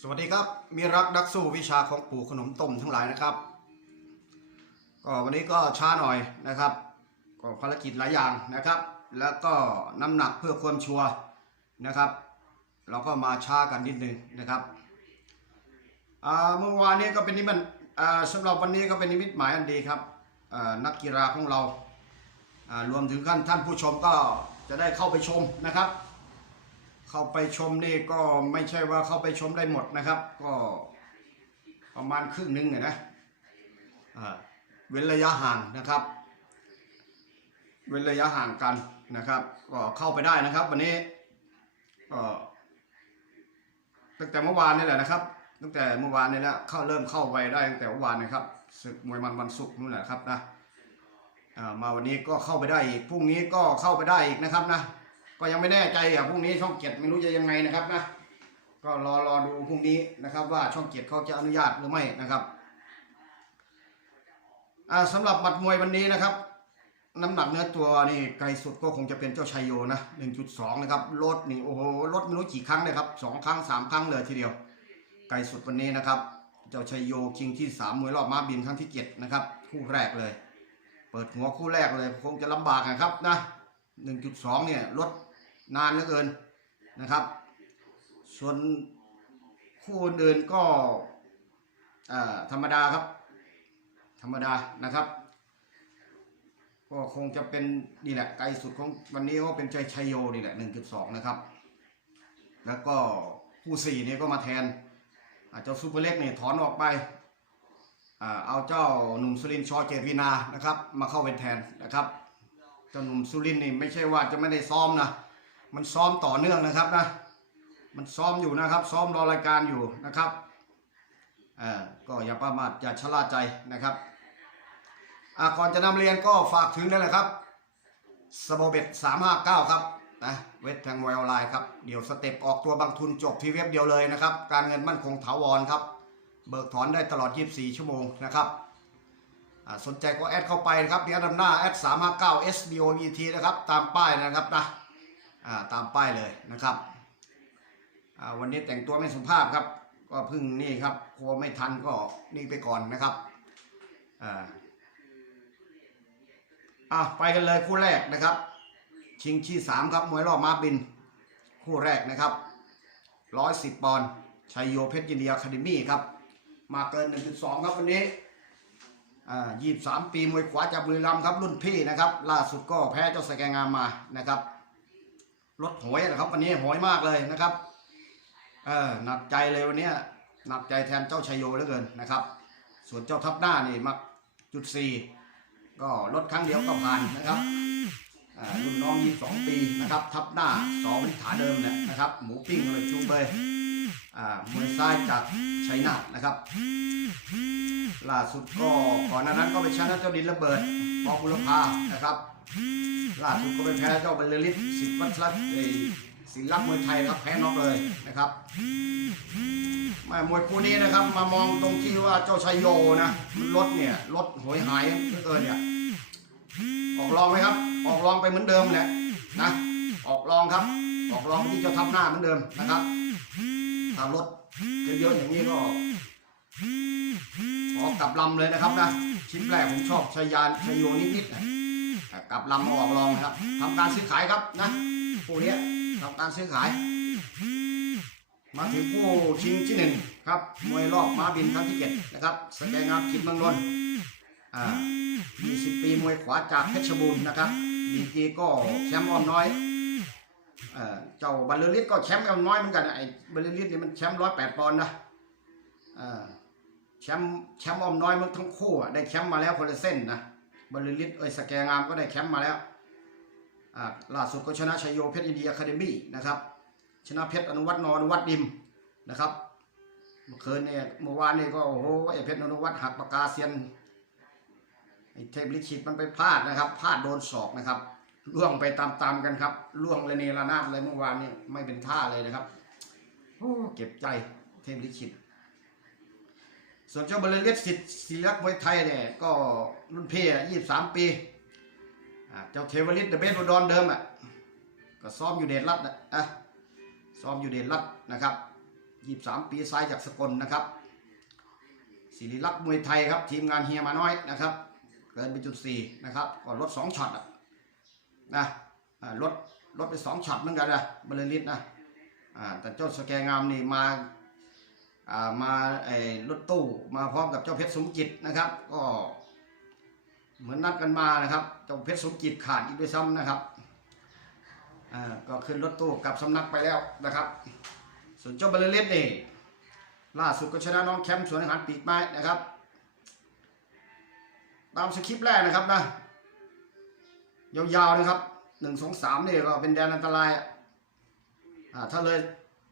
สวัสดีครับมีรักนักสู้วิชาของปู่ขนมต้มทั้งหลายนะครับ ก็วันนี้ก็ช้าหน่อยนะครับ ก็ภารกิจหลายอย่างนะครับ แล้วก็น้ำหนักเพื่อความชัวร์นะครับ เราก็มาช้ากันนิดนึงนะครับเมื่อวานนี้ก็เป็นนิมิตสำหรับวันนี้ก็เป็นนิมิตหมายอันดีครับนักกีฬาของเรารวมถึงขั้นท่านผู้ชมก็จะได้เข้าไปชมนะครับ เข้าไปชมนี่ก็ไม่ใช่ว่าเข้าไปชมได้หมดนะครับ ก็ประมาณครึ่งนึงเนี่ยนะอ่าเว้นระยะห่างนะครับ เว้นระยะห่างกันนะครับ ก็เข้าไปได้นะครับ วันนี้ก็ตั้งแต่เมื่อวานนี่แหละนะครับ ตั้งแต่เมื่อวานนี่แหละเข้าเริ่มเข้าไปได้ตั้งแต่เมื่อวานนะครับศึกมวยมันวันศุกร์นู่นแหละครับนะอ่ามาวันนี้ก็เข้าไปได้อีกพรุ่งนี้ก็เข้าไปได้อีกนะครับนะ ก็ยังไม่แน่ใจอะพรุ่งนี้ช่องเจ็ดไม่รู้จะยังไงนะครับนะก็รอรอดูพรุ่งนี้นะครับ ว่าช่องเจ็ดเขาจะอนุญาตหรือไม่นะครับอ่าสำหรับบัตรมวยวันนี้นะครับ น้ำหนักเนื้อตัวนี่ไกลสุดก็คงจะเป็นเจ้าชัยโยนะ 1.2 นะครับลดนี่โอ้โหลดไม่รู้กี่ครั้งเลยครับสองครั้งสามครั้งเลยทีเดียว ไกลสุดวันนี้นะครับ เจ้าชัยโยคิงที่สามมวยรอบม้าบินครั้งที่เจ็ดนะครับคู่แรกเลย เปิดหัวคู่แรกเลยคงจะลำบากนะครับนะ 1.2 เนี่ยลด นานเหลือเกินนะครับ ส่วนคู่อื่นก็ธรรมดาครับ ธรรมดานะครับ ก็คงจะเป็นนี่แหละไกลสุดของวันนี้ก็เป็นใจชัยโยนี่แหละ 1.2 นะครับ แล้วก็คู่สี่นี่ก็มาแทนอาเจ้าซูเปอร์เล็กเนี่ยถอนออกไปเอาเจ้าหนุ่มสุรินชอเจตวีนานะครับ มาเข้าเป็นแทนนะครับเจ้าหนุ่มสุรินนี่ไม่ใช่ว่าจะไม่ได้ซ้อมนะ มันซ้อมต่อเนื่องนะครับนะมันซ้อมอยู่นะครับ ซ้อมรอรายการอยู่นะครับเอ่อก็อย่าประมาทอย่าชะล่าใจนะครับอะก่อนจะนำเรียนก็ฝากถึงนั่นแหละครับสโบเบ็ดสามห้าเก้าครับนะเว็บทางมวยออนไลน์ครับเดี๋ยวสเต็ปออกตัวบางทุนจบที่เว็บเดียวเลยนะครับ การเงินมั่นคงถาวรครับ เบิกถอนได้ตลอด 24 ชั่วโมงนะครับอ่าสนใจก็แอดเข้าไปนะครับที่แอดนำหน้าแอดสามห้าเก้า SBOVT นะครับ ตามป้ายนะครับนะ ตามป้ายเลยนะครับวันนี้แต่งตัวไม่สุภาพครับ ก็พึ่งนี่ครับกลัวไม่ทันก็นี่ไปก่อนนะครับอ่าอะไปกันเลยคู่แรกนะครับ ชิงที่สามครับมวยรอบมาบิน คู่แรกนะครับร้อยสิบปอนด์ชัยโยเพชรยินดีอะคาเดมี่ครับ มาเกิน 1.2 ครับวันนี้อ่ายี่สามปีมวยขวาจากบุรีรัมย์ครับรุ่นพี่นะครับ ล่าสุดก็แพ้เจ้าสแกงามมานะครับ ลดหวยนะครับวันนี้หวยมากเลยนะครับเออหนักใจเลยวันนี้หนักใจแทนเจ้าชัยโยเหลือเกินนะครับ ส่วนเจ้าทับหน้านี่มาจุดสี่ก็ลดครั้งเดียวก็ผ่านนะครับรุ่นน้องยี่สองปีนะครับ ทับหน้าสองฐานเดิมเนี่ยนะครับ หมูปิ้งเลยชุ่มเบย มวยซ้ายจากชัยนาทนะครับ ล่าสุดก็ก่อนหน้านั้นก็ไปชนะเจ้าดินระเบิดปอบุรพานะครับล่าสุดก็ไปแพ้เจ้าบรรลือฤทธิ์สิทธิ์วัชรเอ่อศิลป์รักมวยไทยครับแพ้น็อกเลยนะครับม่มวยคู่นี้นะครับ มามองตรงที่ว่าเจ้าชัยโยนะมันลดเนี่ยลดหวยหายเหลือเกินเนี่ยออกรองไหมครับ ออกรองไปเหมือนเดิมแหละนะออกรองครับ ออกรองที่เจ้าทับหน้าเหมือนเดิมนะครับ ถ้าลดเยอะๆอย่างนี้ก็ออกกลับลำเลยนะครับนะชิ้นแรกผมชอบชายานชายโยนิดๆนะอะกลับลำออกลองนะครับทำการซื้อขายครับนะผู้เนี้ยทำการซื้อขาย มาถึงผู้ชิงที่หนึ่งครับมวยรอบม้าบินครั้งที่เจ็ดนะครับสแกงามขิดเมืองนนท์อ่า20 ปีมวยขวาจากเพชรบูรณ์นะครับดีกีก็แชมป์อ้อมน้อย เออเจ้าบรรลือฤทธิ์ก็แชมป์อ้อมน้อยเหมือนกันไอ้บรรลือฤทธิ์นี่มันแชมป์ร้อยแปดปอนด์นะอ่าแชมป์แชมป์ออมน้อยมันทั้งคู่อะได้แชมป์มาแล้วคนละเส้นนะบริลิตเอ้ยสแกงามก็ได้แชมป์มาแล้วอ่าล่าสุดก็ชนะชัยโยเพชรยินดีอะคาเดมี่นะครับชนะเพชรอนุวัฒน์นอนุวัฒน์ดิมนะครับเมื่อคืนเนี่ยเมื่อวานนี่ก็โอ้โหไอ้เพชรอนุวัฒน์หักปากกาเซียนไอ้เทพลิขิตมันไปพลาดนะครับพลาดโดนศอกนะครับ ล่วงไปตามๆกันครับล่วงเลยเนระนาดเลยเมื่อวานนี่ไม่เป็นท่าเลยนะครับโอ้เก็บใจเทพลิขิตส่วนเจ้าบริเลตสิทธิ์ศิลักษ์มวยไทยเนี่ยก็รุ่นเพี่ยี่สามปีเจ้าเทวลิตเดอะเบสอุดรเดิมอะก็ซ้อมอยู่เดชรัตน์นะอะซ้อมอยู่เดชรัตนะครับยี่สามปีซ้ายจากสกลนะครับศิริลักษ์มวยไทยครับทีมงานเฮียมาน้อยนะครับเกินไปจุดสี่นะครับก็ลดสองช็อตอะ นะลดลดไปสองช็อตเหมือนกันนะบริลิตนะแต่เจ้าสแกงามนี่มาามาไอ้รถตู้มาพร้อมกับเจ้าเพชรสมจิตนะครับ ก็เหมือนนัดกันมานะครับเจ้าเพชรสมจิตขาดอีกด้วยซ้ำนะครับก็ขึ้นรถตู้กลับสำนักไปแล้วนะครับ ส่วนเจ้าบริลิตนี่ล่าสุดก็ชนะน้องแคมป์สวนอาหารปีกไม้นะครับ ตามสคริปต์แรกนะครับนะ ยาวๆนะครับหนึ่งสองสามนี่ก็เป็นแดนอันตรายอ่าถ้าเลย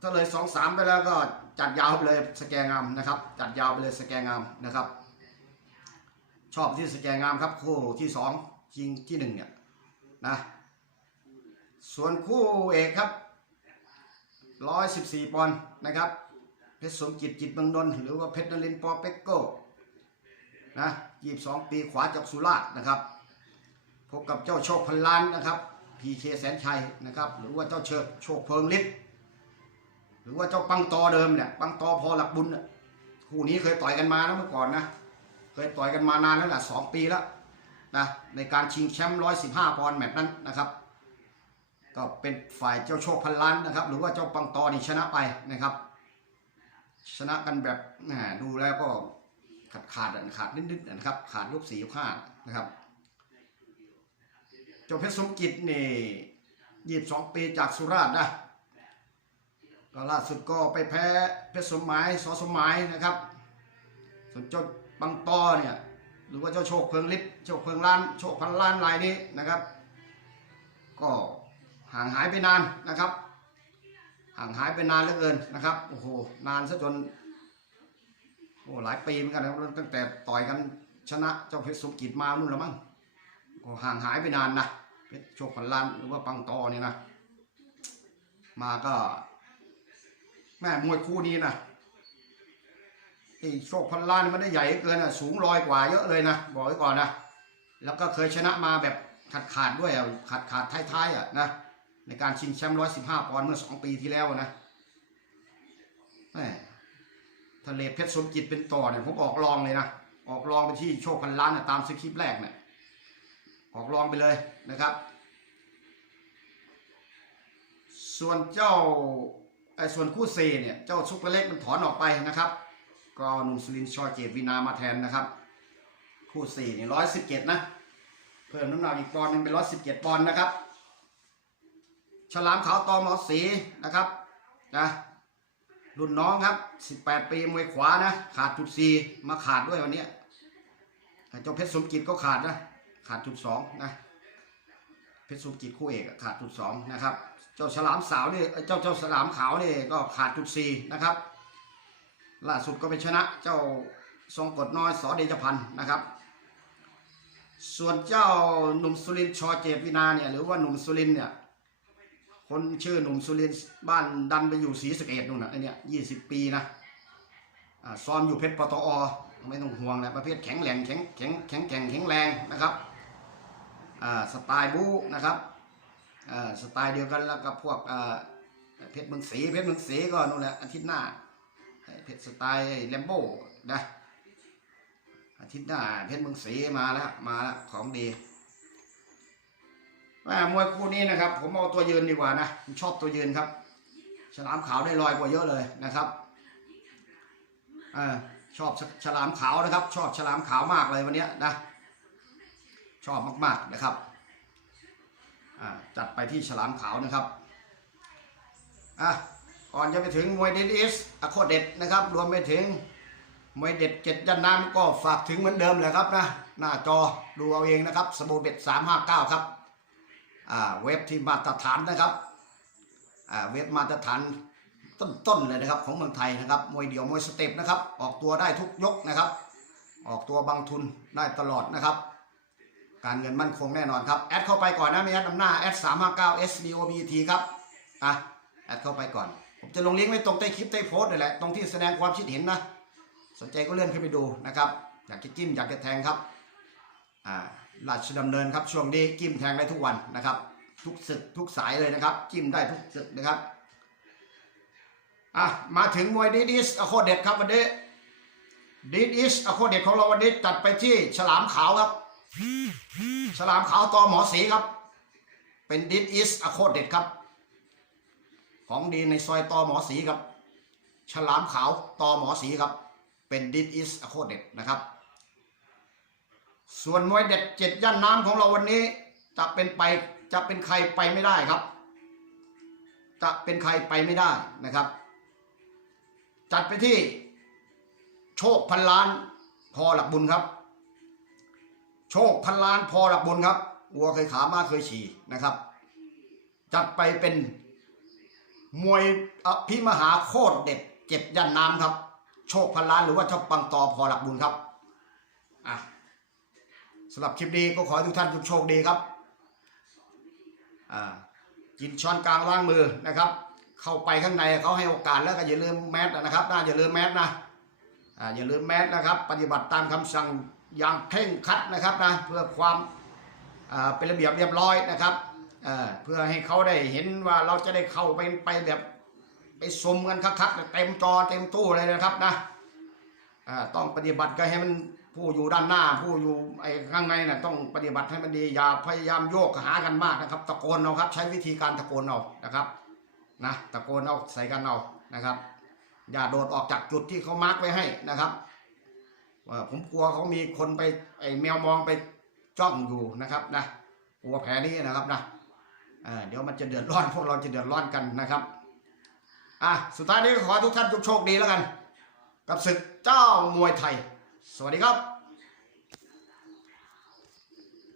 ถ้าเลยสองสามไปแล้วก็จัดยาวไปเลยสแกงามนะครับ จัดยาวไปเลยสแกงามนะครับ ชอบที่สแกงามครับคู่ที่สองชิงที่หนึ่งเนี่ยนะส่วนคู่เอกครับร้อยสิบสี่ปอนด์นะครับเพชรสมจิตจิตเมืองนนหรือว่าเพชรนรินทร์ปอเป็กโก้นะยี่สองปีขวาจากสุราษฎร์นะครับ พบกับเจ้าโชคพันล้านนะครับพีเคแสนชัยนะครับ หรือว่าเจ้าเชิดโชคเพิงฤทธิ์หรือว่าเจ้าปังตอเดิมเนี่ยปังตอพอหลักบุญน่ะคู่นี้เคยต่อยกันมานะเมื่อก่อนนะเคยต่อยกันมานานแล้วแหละสองปีแล้วนะในการชิงแชมป์ร้อยสิบห้าปอนด์แมตช์นั้นนะครับ ก็เป็นฝ่ายเจ้าโชคพันล้านนะครับ หรือว่าเจ้าปังตอนี่ชนะไปนะครับ ชนะกันแบบดูแล้วก็ขาดขาดขาดนิดๆนะครับ ขาดยกสี่ยกห้านะครับ จ้าเพชรสมจิตนี่ยีบสองปีจากสุราษฎร์นะก็ล่าสุดก็ไปแพ้เพชรสมหมายสอสมหมายนะครับ ส่วนเจ้าบังตอเนี่ยหรือว่าเจ้าโชคเพิงฤทธิ์โชคเพิงล้านโชคพันล้านลายนี้นะครับ ก็ห่างหายไปนานนะครับ ห่างหายไปนานเหลือเกินนะครับโอ้โหนานซะจนโอ้หลายปีเหมือนกันนะตั้งแต่ต่อยกันชนะเจ้าเพชรสมกิจมานู่นแล้วมั้งก็ห่างหายไปนานนะ เพชรโชคพันล้านหรือว่าปังตอเนี่ยนะ มาก็ แม่มวยคู่นี้นะไอ้โชคพันล้านมันได้ใหญ่เกินอะสูงลอยกว่าเยอะเลยนะบอกไว้ก่อนนะแล้วก็เคยชนะมาแบบขาดขาดด้วยอะขาดขาดท้ายๆอะนะในการชิงแชมป์ร้อยสิบห้าปอนด์เมื่อสองปีที่แล้วนะแม่ทะเลเพชรสมจิตเป็นต่อเนี่ยผมออกรองเลยนะออกรองไปที่โชคพันล้านนะตามสคริปต์แรกเนี่ย ออกรองไปเลยนะครับ ส่วนเจ้าไอ้ส่วนคู่เซเนี่ยเจ้าซุปเปอร์เล็กมันถอนออกไปนะครับ ก็หนุ่มสุรินชอเจตวินามาแทนนะครับ คู่สี่เนี่ยร้อยสิบเจ็ดนะเพิ่มน้ำหนักอีกปอนด์หนึงเป็นร้อยสิบเจ็ดปอนด์นะครับฉลามขาวตอหมอสีนะครับนะรุ่นน้องครับ 18 ปีมวยขวานะ ขาดจุดสีมาขาดด้วยวันนี้เจ้าเพชรสมจิตก็ขาดนะ ขาดจุดสองนะเพชรสมจิตคู่เอกขาดจุดสองนะครับ เจ้าฉลามสาวนี่เอ้ยเจ้าเจ้าฉลามขาวนี่ก็ขาดจุดสี่นะครับ ล่าสุดก็ไปชนะเจ้าทรงกดน้อยสอเดชพันธ์นะครับ ส่วนเจ้าหนุ่มสุรินชอเจตวินาเนี่ยหรือว่าหนุ่มสุรินเนี่ยคนชื่อหนุ่มสุรินบ้านดันไปอยู่ศรีสะเกดนู่นน่ะไอเนี่ยยี่สิบปีนะอ่าซ้อมอยู่เพชรปตอ ไม่ต้องห่วงนะประเภทแข็งแรงแข็งแข็งแข็งแกร่งแข็งแรงนะครับ สไตล์บู๊นะครับสไตล์เดียวกันแล้วกับพวกเพชรเมืองศรีเพชรเมืองศรีก็นู่นแหละอาทิตย์หน้าเพชรสไตล์แลมโบ้นะอาทิตย์หน้าเพชรเมืองศรีมาแล้วมาแล้วของดีแม่มวยคู่นี้นะครับ ผมเอาตัวยืนดีกว่านะผมชอบตัวยืนครับ ฉลามขาวได้ลอยกว่าเยอะเลยนะครับอชอบฉลามขาวนะครับ ชอบฉลามขาวมากเลยวันนี้นะ ชอบมาก ๆนะครับอ่าจัดไปที่ฉลามขาวนะครับอะก่อนจะไปถึงมวยเด็ดอิสอะโคเด็ดนะครับ รวมไปถึงมวยเด็ดเจ็ดยันน้ำก็ฝากถึงเหมือนเดิมเลยครับนะหน้าจอดูเอาเองนะครับสบูเบ็ดสามห้าเก้าครับอ่าเว็บที่มาตรฐานนะครับอ่าเว็บมาตรฐานต้นๆเลยนะครับของเมืองไทยนะครับมวยเดี่ยวมวยสเต็ปนะครับ ออกตัวได้ทุกยกนะครับ ออกตัวบางทุนได้ตลอดนะครับ การเงินมั่นคงแน่นอนครับ แอดเข้าไปก่อนนะไม่แอดนำหน้าแอดสามห้าเก้า S D O B T ครับอะแอดเข้าไปก่อน ผมจะลงลิงก์ไว้ตรงใต้คลิปใต้โพสต์นี่แหละตรงที่แสดงความคิดเห็นนะ สนใจก็เลื่อนขึ้นไปดูนะครับ อยากจะจิ้มอยากจะแทงครับอ่าราชดำเนินครับช่วงนี้จิ้มแทงได้ทุกวันนะครับ ทุกศึกทุกสายเลยนะครับ จิ้มได้ทุกศึกนะครับอะมาถึงมวยดีดิสอโคเด็ดครับวันนี้ดีดิสอโคเด็ดของเราวันนี้จัดไปที่ฉลามขาวครับ ฉลามขาวตอหมอสีครับ เป็นดิดิสอโคตรเด็ดครับ ของดีในซอยตอหมอสีครับ ฉลามขาวตอหมอสีครับ เป็นดิดิสอโคตรเด็ดนะครับ ส่วนมวยเด็ดเจ็ดย่านน้ำของเราวันนี้จะเป็นไปจะเป็นใครไปไม่ได้ครับ จะเป็นใครไปไม่ได้นะครับ จัดไปที่โชคพันล้านพอหลักบุญครับ โชคพันล้านพอหลักบุญครับวัวเคยขามาเคยฉี่นะครับ จัดไปเป็นมวยอภิมหาโคตรเด็ดเจ็ดย่านน้ำครับ โชคพันล้านหรือว่าเจ้าปังตอพอหลักบุญครับอะสำหรับคลิปนี้ก็ขอให้ทุกท่านทุกโชคดีครับอ่ากินช้อนกลางล้างมือนะครับ เข้าไปข้างในเขาให้โอกาสแล้วก็อย่าลืมแมสนะครับน่าอย่าลืมแมสนะอ่าอย่าลืมแมสนะครับ ปฏิบัติตามคำสั่ง อย่างเคร่งครัดนะครับนะเพื่อความเป็นระเบียบเรียบร้อยนะครับเพื่อให้เขาได้เห็นว่าเราจะได้เข้าไปไปแบบไปชมกันคักๆเต็มจอเต็มตู้เลยนะครับนะต้องปฏิบัติก็ให้มันผู้อยู่ด้านหน้า ผู้อยู่ไอ้ข้างในน่ะต้องปฏิบัติให้มันดีอย่าพยายามโยกหากันมากนะครับ ตะโกนเอาครับ ใช้วิธีการตะโกนเอานะครับนะตะโกนเอาใส่กันเอานะครับ อย่าโดดออกจากจุดที่เขามาร์กไว้ให้นะครับ ผมกลัวเขามีคนไปไอ้แมวมองไปจ้องอยู่นะครับนะกลัวแผลนี้นะครับนะเเดี๋ยวมันจะเดือดร้อนพวกเราจะเดือดร้อนกันนะครับอะสุดท้ายนี้ขอทุกท่านทุกโชคดีแล้วกัน กับศึกเจ้ามวยไทย สวัสดีครับ